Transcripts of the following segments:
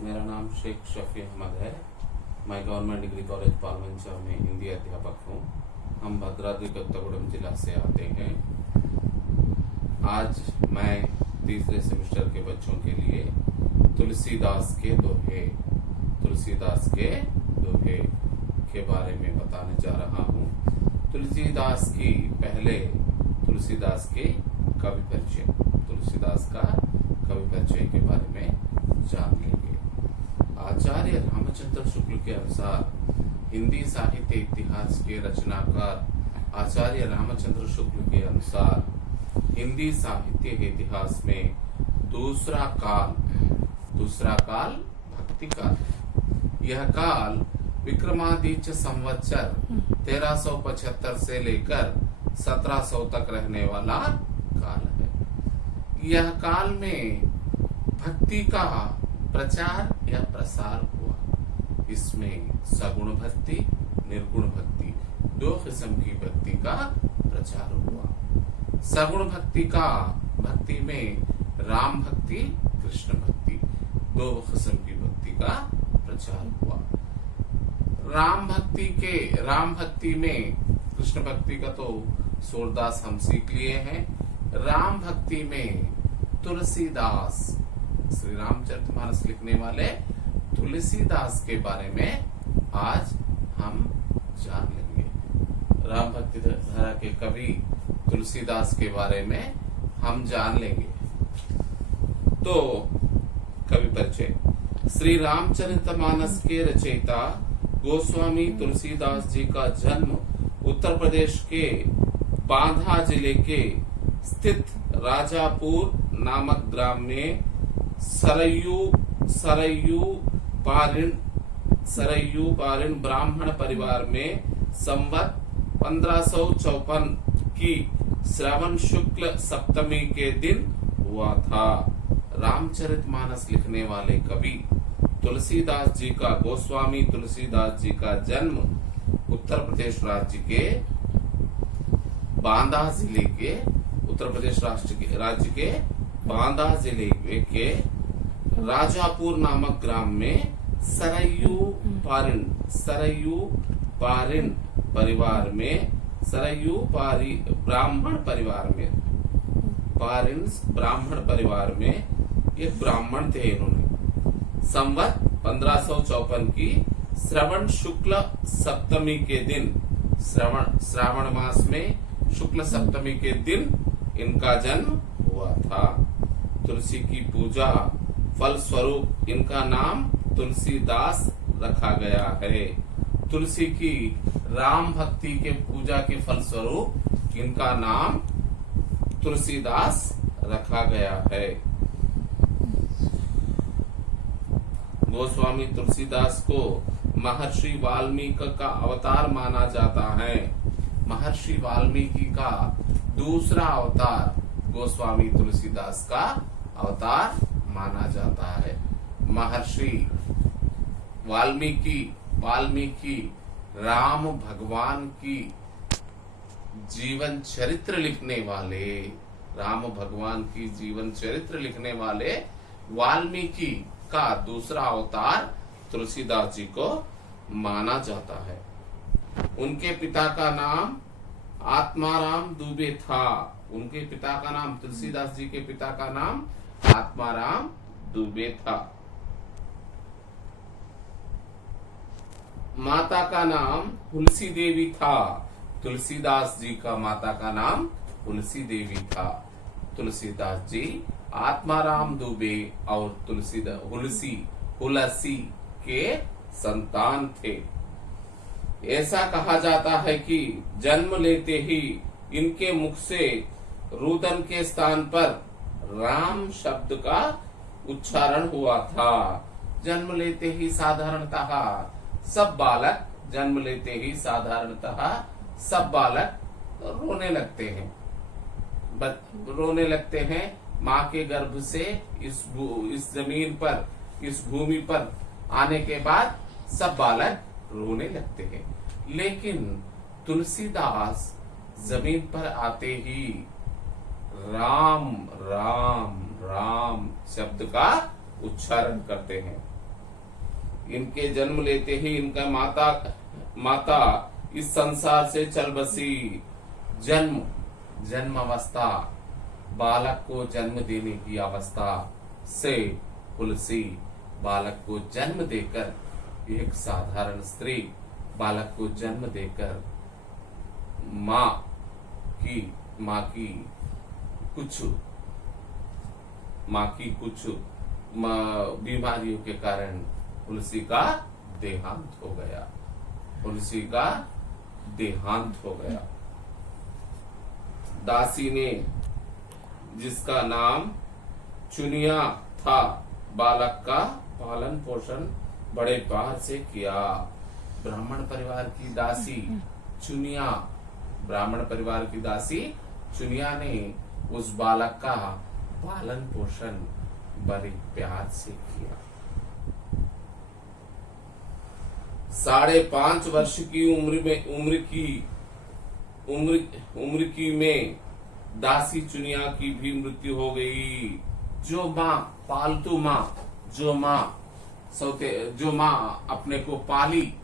मेरा नाम शेख शफी अहमद है। मैं गवर्नमेंट डिग्री कॉलेज पालमंचा में हिंदी अध्यापक हूँ। हम भद्राद्री कोत्तागुड़म जिला से आते हैं। आज मैं तीसरे सेमेस्टर के बच्चों के लिए तुलसीदास के दोहे के बारे में बताने जा रहा हूँ। तुलसीदास के कवि परिचय के बारे में जान लेंगे। आचार्य रामचंद्र शुक्ल के अनुसार हिंदी साहित्य इतिहास के रचनाकार आचार्य रामचंद्र शुक्ल के अनुसार हिंदी साहित्य इतिहास में दूसरा काल भक्ति काल है। यह काल विक्रमादित्य संवत्सर 1375 से लेकर 1700 तक रहने वाला काल है। यह काल में भक्ति का प्रचार या प्रसार हुआ। इसमें सगुण भक्ति, निर्गुण भक्ति, दो किस्म की भक्ति का प्रचार हुआ। सगुण भक्ति में राम भक्ति, कृष्ण भक्ति, दो किस्म की भक्ति का प्रचार हुआ। राम भक्ति में कृष्ण भक्ति का तो सूरदास हम सीख लिए हैं। राम भक्ति में तुलसीदास, श्री रामचरितमानस लिखने वाले तुलसीदास के बारे में आज हम जान लेंगे। राम भक्ति धारा के कवि तुलसीदास के बारे में हम जान लेंगे। तो कवि परिचय। श्री रामचरितमानस के रचयिता गोस्वामी तुलसीदास जी का जन्म उत्तर प्रदेश के बांदा जिले के स्थित राजापुर नामक ग्राम में सरयू पारिन ब्राह्मण परिवार में संवत 1554 की श्रावण शुक्ल सप्तमी के दिन हुआ था। रामचरितमानस लिखने वाले कवि तुलसीदास जी का गोस्वामी तुलसीदास जी का जन्म उत्तर प्रदेश राज्य के बांदा जिले के बांदा जिले के राजापुर नामक ग्राम में सरयू पारिन परिवार में ब्राह्मण परिवार में एक ब्राह्मण थे। इन्होंने संवत 1554 की श्रवण शुक्ल सप्तमी के दिन, श्रावण मास में शुक्ल सप्तमी के दिन इनका जन्म हुआ था। तुलसी की पूजा फल स्वरूप इनका नाम तुलसीदास रखा गया है। तुलसी की राम भक्ति के पूजा के फल स्वरूप इनका नाम तुलसीदास रखा गया है। गोस्वामी तुलसीदास को महर्षि वाल्मीकि का अवतार माना जाता है। महर्षि वाल्मीकि का दूसरा अवतार गोस्वामी तुलसीदास का अवतार माना जाता है। महर्षि वाल्मीकि राम भगवान की जीवन चरित्र लिखने वाले वाल्मीकि का दूसरा अवतार तुलसीदास जी को माना जाता है। उनके पिता का नाम आत्माराम दुबे था। तुलसीदास जी के पिता का नाम आत्माराम दुबे था। माता का नाम तुलसी देवी था। तुलसीदास जी का माता का नाम तुलसी देवी था। तुलसीदास जी आत्माराम दुबे और हुलसी के संतान थे। ऐसा कहा जाता है कि जन्म लेते ही इनके मुख से रुदन के स्थान पर राम शब्द का उच्चारण हुआ था। जन्म लेते ही साधारणतः सब बालक रोने लगते हैं। माँ के गर्भ से इस जमीन पर, इस भूमि पर आने के बाद सब बालक रोने लगते हैं। लेकिन तुलसीदास जमीन पर आते ही राम राम राम शब्द का उच्चारण करते हैं। इनके जन्म लेते ही इनका माता इस संसार से चल बसी। जन्म अवस्था, बालक को जन्म देने की अवस्था से तुलसी बालक को जन्म देकर, एक साधारण स्त्री बालक को जन्म देकर माँ की कुछ बीमारियों के कारण तुलसी का देहांत हो गया। तुलसी का देहांत हो गया। दासी ने, जिसका नाम चुनिया था, बालक का पालन पोषण बड़े प्यार से किया। ब्राह्मण परिवार की दासी चुनिया, ब्राह्मण परिवार की दासी चुनिया ने उस बालक का पालन पोषण बड़े प्यार से किया। 5.5 वर्ष की उम्र की में दासी चुनिया की भी मृत्यु हो गई। जो माँ, पालतू माँ, जो माँ अपने को पाली,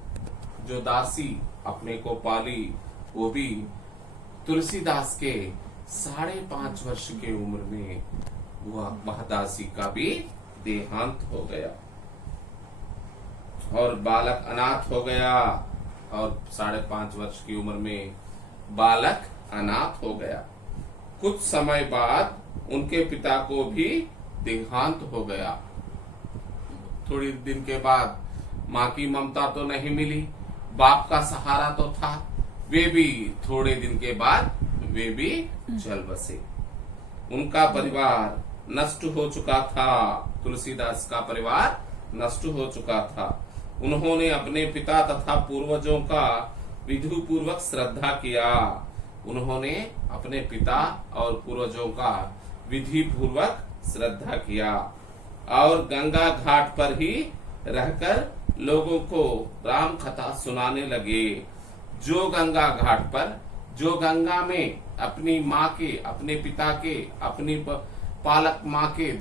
जो दासी अपने को पाली, वो भी तुलसीदास के 5.5 वर्ष के उम्र में वह दासी का भी देहांत हो गया और बालक अनाथ हो गया। और 5.5 वर्ष की उम्र में बालक अनाथ हो गया। कुछ समय बाद उनके पिता को भी देहांत हो गया। थोड़ी दिन के बाद माँ की ममता तो नहीं मिली, बाप का सहारा तो था, वे भी थोड़े दिन के बाद वे भी चल बसे। उनका परिवार नष्ट हो चुका था। तुलसीदास का परिवार नष्ट हो चुका था। उन्होंने अपने पिता तथा पूर्वजों का विधि पूर्वक श्रद्धा किया। उन्होंने अपने पिता और पूर्वजों का विधि पूर्वक श्रद्धा किया और गंगा घाट पर ही रहकर लोगों को राम कथा सुनाने लगे। जो गंगा घाट पर, जो गंगा में अपनी माँ के, अपने पिता के, अपनी पालक माँ के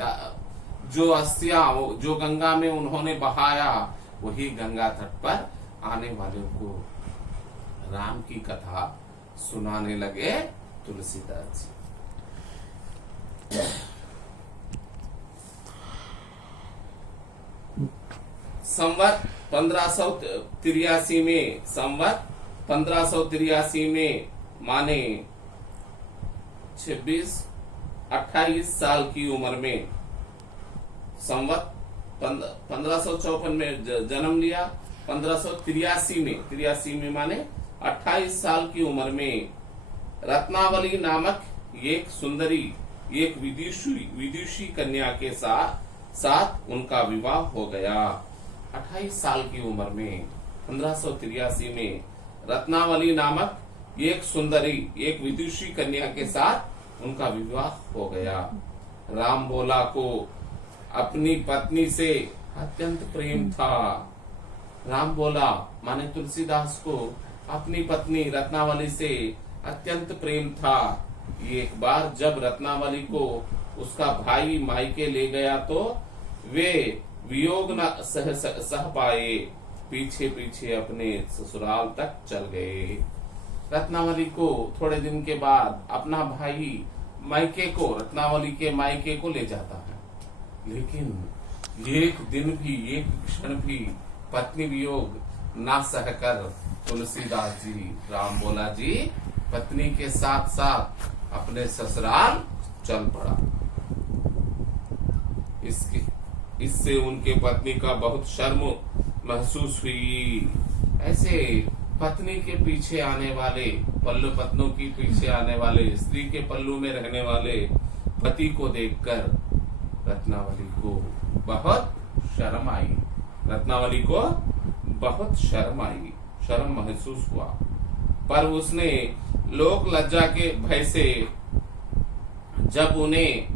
जो अस्थियां जो गंगा में उन्होंने बहाया, वही गंगा तट पर आने वालों को राम की कथा सुनाने लगे तुलसीदास जी। संवत 1583 में माने 28 साल की उम्र में, संवत 1554 में जन्म लिया। 1583 में माने 28 साल की उम्र में रत्नावली नामक एक सुंदरी, एक विदुषी कन्या के साथ उनका विवाह हो गया। 28 साल की उम्र में 1583 में रत्नावली नामक एक सुंदरी, एक विदुषी कन्या के साथ उनका विवाह हो गया। राम बोला को अपनी पत्नी से अत्यंत प्रेम था। राम बोला माने तुलसीदास को अपनी पत्नी रत्नावली से अत्यंत प्रेम था। एक बार जब रत्नावली को उसका भाई मायके ले गया तो वे वियोग न सह पाए, पीछे पीछे अपने ससुराल तक चल गए। रत्नावली को थोड़े दिन के बाद अपना भाई मायके को, रत्नावली के मायके को ले जाता है, लेकिन एक दिन भी, एक क्षण भी पत्नी वियोग ना सहकर तुलसीदास जी, राम बोला जी पत्नी के साथ साथ अपने ससुराल चल पड़ा। इससे उनके पत्नी का बहुत शर्म महसूस हुई। ऐसे पत्नी के पीछे आने वाले, पल्लू पत्नों की पीछे आने वाले, स्त्री के पल्लू में रहने वाले पति को देखकर रत्नावली को बहुत शर्म आई। रत्नावली को बहुत शर्म आई, शर्म महसूस हुआ। पर उसने लोक लज्जा के भय से जब उन्हें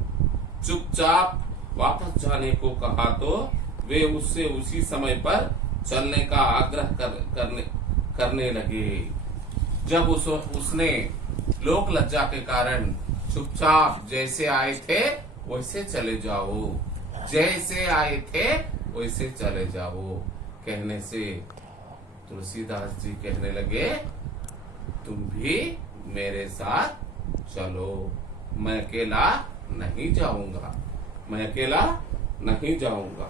चुपचाप वापस जाने को कहा तो वे उससे उसी समय पर चलने का आग्रह करने लगे। जब उसने लोक लज्जा के कारण चुपचाप जैसे आए थे वैसे चले जाओ, जैसे आए थे वैसे चले जाओ, कहने से तुलसीदास जी कहने लगे, तुम भी मेरे साथ चलो, मैं अकेला नहीं जाऊंगा, मैं अकेला नहीं जाऊंगा।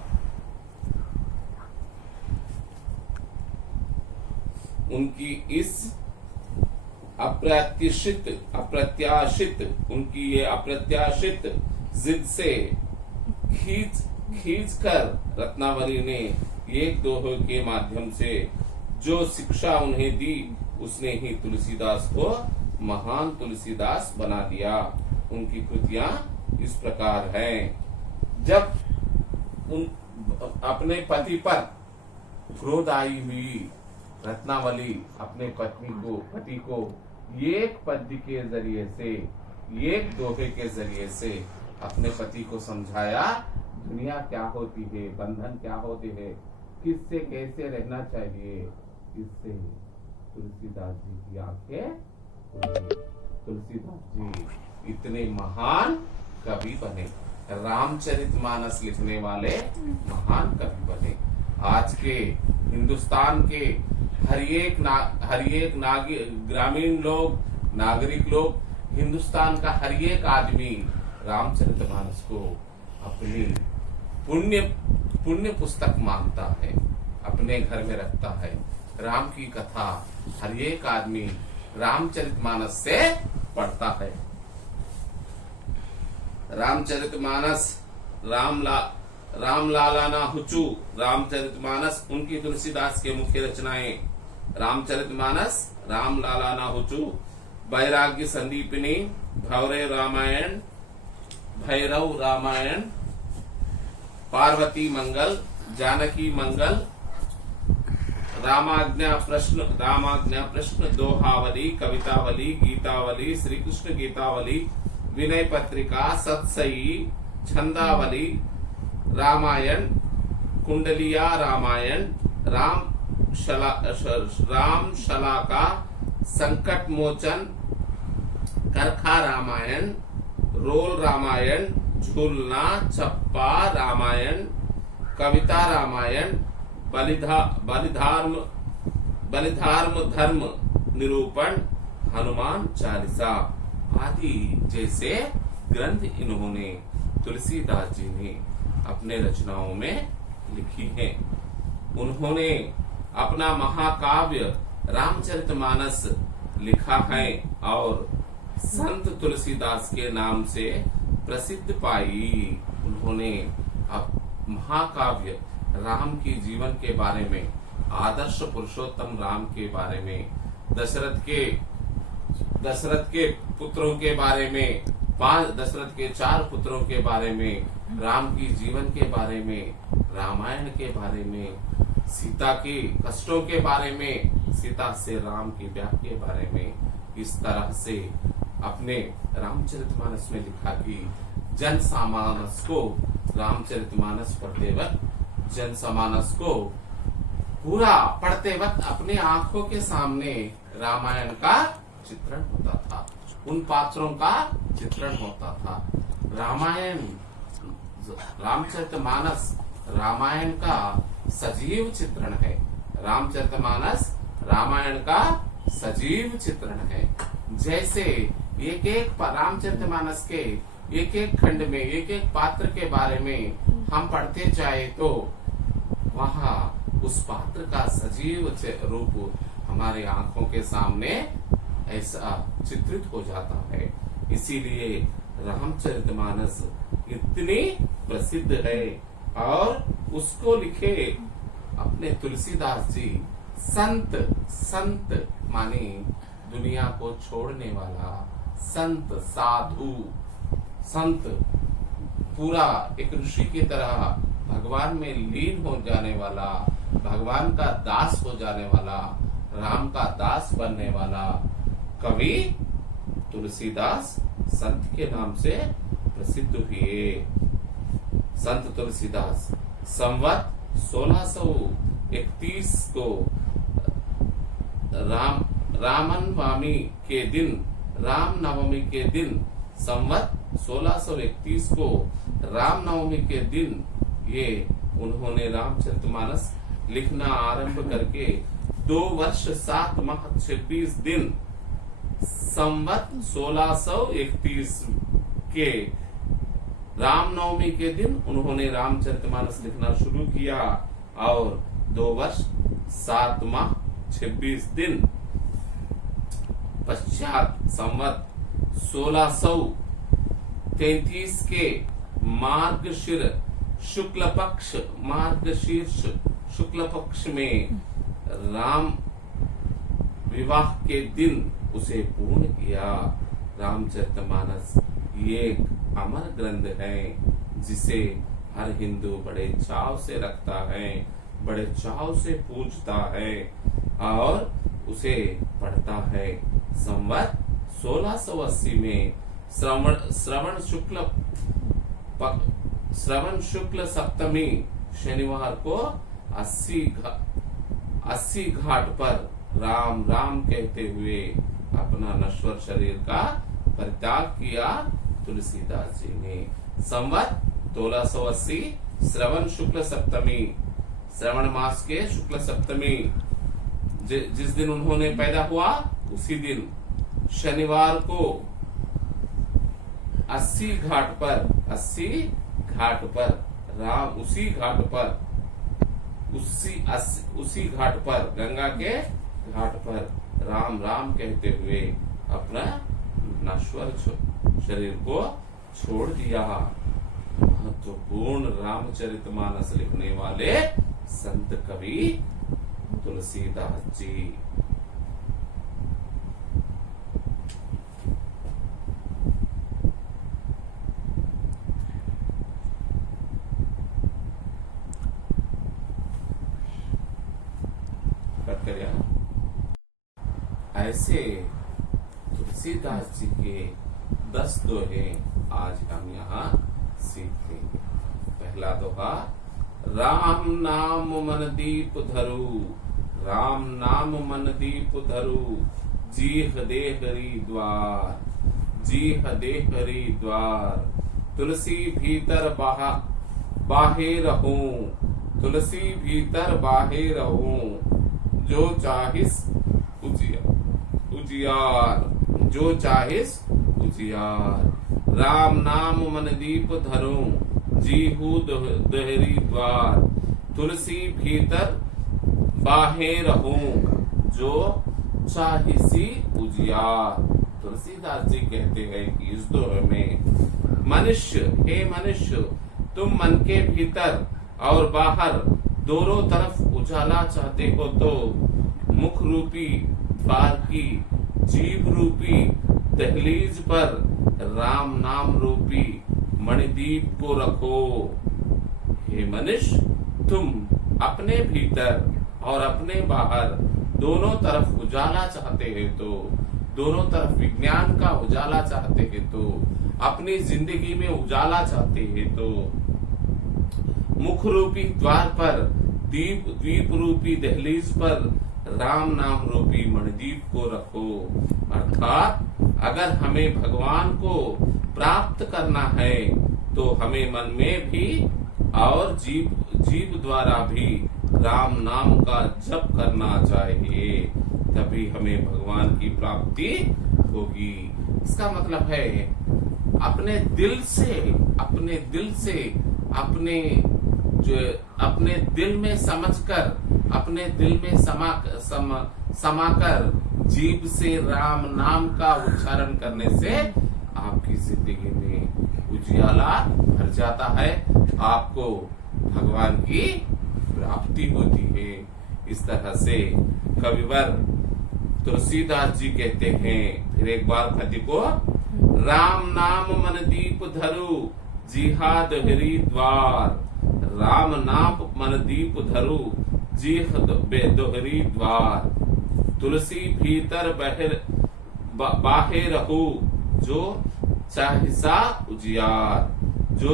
उनकी इस अप्रत्याशित उनकी ये अप्रत्याशित जिद से खींच कर रत्नावली ने एक दोहे के माध्यम से जो शिक्षा उन्हें दी, उसने ही तुलसीदास को महान तुलसीदास बना दिया। उनकी कृतियां इस प्रकार हैं। जब अपने पति पर क्रोध आई हुई रत्नावली अपने पति को एक पद्य के जरिए से, एक दोहे के जरिए से अपने पति को समझाया, दुनिया क्या होती है, बंधन क्या होते हैं, किससे कैसे रहना चाहिए। इससे तुलसीदास जी की आंखें खुली। तुलसीदास जी इतने महान कवि बने, रामचरितमानस लिखने वाले महान कवि बने। आज के हिंदुस्तान के हर एक ग्रामीण लोग, नागरिक लोग, हिंदुस्तान का हर एक आदमी रामचरितमानस को अपनी पुण्य पुस्तक मानता है, अपने घर में रखता है। राम की कथा हर एक आदमी रामचरितमानस से पढ़ता है। रामचरितमानस रामलाला ना हुचू रामचरितमानस उनकी तुलसीदास के मुख्य रचनाएं। रामचरितमानस, रामलाला ना हुचू, वैराग्य संदीपिनी, भैरव रामायण, पार्वती मंगल, जानकी मंगल, रामाज्ञा प्रश्न, दोहावली, कवितावली, गीतावली, श्री कृष्ण गीतावली, विनय पत्रिका, सत्सई, छंदावली, रामायण, कुंडलिया रामायण, राम शलाका, संकट मोचन, करखा रामायण, रोल रामायण, झूलना, चप्पा रामायण, कविता रामायण, बलिधार्म धर्म निरूपण, हनुमान चालीसा आदि जैसे ग्रंथ इन्होंने तुलसीदास जी ने अपने रचनाओं में लिखी है। उन्होंने अपना महाकाव्य रामचरितमानस लिखा है और संत तुलसीदास के नाम से प्रसिद्ध पाई। उन्होंने महाकाव्य राम की जीवन के बारे में, आदर्श पुरुषोत्तम राम के बारे में, दशरथ के पुत्रों के बारे में, दशरथ के 4 पुत्रों के बारे में, राम की जीवन के बारे में, रामायण के बारे में, सीता के कष्टों के बारे में, सीता से राम की ब्याह के बारे में, इस तरह से अपने रामचरितमानस में लिखा कि जनसामानस को रामचरितमानस पढ़ते वक्त, जनसामानस को पूरा पढ़ते वक्त अपने आंखों के सामने रामायण का चित्रण होता था, उन पात्रों का चित्रण होता था। रामचरितमानस रामायण का सजीव चित्रण है। रामचरितमानस रामायण का सजीव चित्रण है। जैसे एक एक रामचरितमानस के एक एक खंड में, एक एक पात्र के बारे में हम पढ़ते जाए तो वहाँ उस पात्र का सजीव रूप हमारे आंखों के सामने ऐसा चित्रित हो जाता है। इसीलिए रामचरितमानस इतनी प्रसिद्ध है और उसको लिखे अपने तुलसीदास जी संत माने दुनिया को छोड़ने वाला संत, साधु संत, पूरा एक ऋषि की तरह भगवान में लीन हो जाने वाला, भगवान का दास हो जाने वाला, राम का दास बनने वाला कवि तुलसीदास संत के नाम से प्रसिद्ध हुए। संत तुलसीदास संवत 1631 को रामनवमी के दिन संवत 1631 को रामनवमी के दिन ये उन्होंने रामचरितमानस लिखना आरंभ करके 2 वर्ष 7 माह 26 दिन संवत 1631 के रामनवमी के दिन उन्होंने रामचरितमानस लिखना शुरू किया और 2 वर्ष 7 माह 26 दिन पश्चात संवत 1633 के मार्गशीर्ष शुक्ल पक्ष में राम विवाह के दिन उसे पूर्ण किया। रामचरितमानस ये एक अमर ग्रंथ है जिसे हर हिंदू बड़े चाव से रखता है, बड़े चाव से पूजता है और उसे पढ़ता है। संवत 1680 में श्रवण शुक्ल सप्तमी शनिवार को 80 घाट पर राम राम कहते हुए अपना नश्वर शरीर का परित्याग किया तुलसीदास जी ने। संवत 1680 श्रवण शुक्ल सप्तमी, श्रवण मास के शुक्ल सप्तमी जिस दिन उन्होंने पैदा हुआ उसी दिन शनिवार को 80 घाट पर राम उसी घाट पर गंगा के घाट पर राम राम कहते हुए अपना नश्वर शरीर को छोड़ दिया। महत्वपूर्ण रामचरितमानस लिखने वाले संत कवि तुलसीदास जी। ऐसे तुलसीदास जी के 10 दोहे आज हम यहाँ सीख लेंगे। पहला दोहा, राम नाम मन दीप धरू, राम नाम मन दीप धरू, जीह देहरी द्वार, जीह देहरी द्वार, तुलसी भीतर बाहे रहूं, तुलसी भीतर बाहे रहूं, जो चाहिस उजियार, जो चाहिस उजियार, राम नाम मन दीप धरूं, जीहू देहरी द्वार, तुलसी भीतर बाहे रहूं, जो चाहिसी उजियार। तुलसीदास जी कहते हैं कि इस दोहे में मनुष्य, हे मनुष्य, तुम मन के भीतर और बाहर दोनों तरफ उजाला चाहते हो तो मुख रूपी द्वार की जीभ रूपी दहलीज पर राम नाम रूपी मणिदीप को रखो। हे मनुष्य, तुम अपने भीतर और अपने बाहर दोनों तरफ उजाला चाहते हैं तो, दोनों तरफ विज्ञान का उजाला चाहते हैं तो, अपनी जिंदगी में उजाला चाहते हैं तो मुख रूपी द्वार पर, द्वीप रूपी दहलीज पर राम नाम रूपी मणिदीप को रखो। अर्थात अगर हमें भगवान को प्राप्त करना है तो हमें मन में भी और जीव द्वारा भी राम नाम का जप करना चाहिए, तभी हमें भगवान की प्राप्ति होगी। इसका मतलब है अपने दिल से अपने दिल में समझकर, अपने दिल में समाकर जीभ से राम नाम का उच्चारण करने से आपकी जिंदगी में उजियाला भर जाता है, आपको भगवान की प्राप्ति होती है। इस तरह से कविवर तुलसीदास जी कहते हैं, फिर एक बार खति को, राम नाम मन दीप धरू, जीहा दोहरी द्वार, राम नाम मन दीप धरू, जीह दोहरी द्वार, तुलसी भीतर बाहे रहू, जो चाहिसा उजियार, जो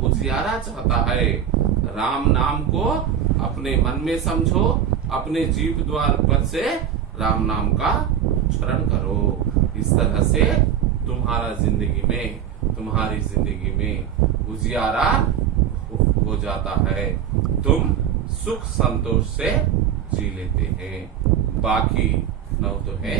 उजियारा चाहता है, राम नाम को अपने मन में समझो, अपने जीभ द्वार पर से राम नाम का उच्चारण करो। इस तरह से तुम्हारी जिंदगी में उजियारा हो जाता है, तुम सुख संतोष से जी लेते हैं। बाकी 9 तो है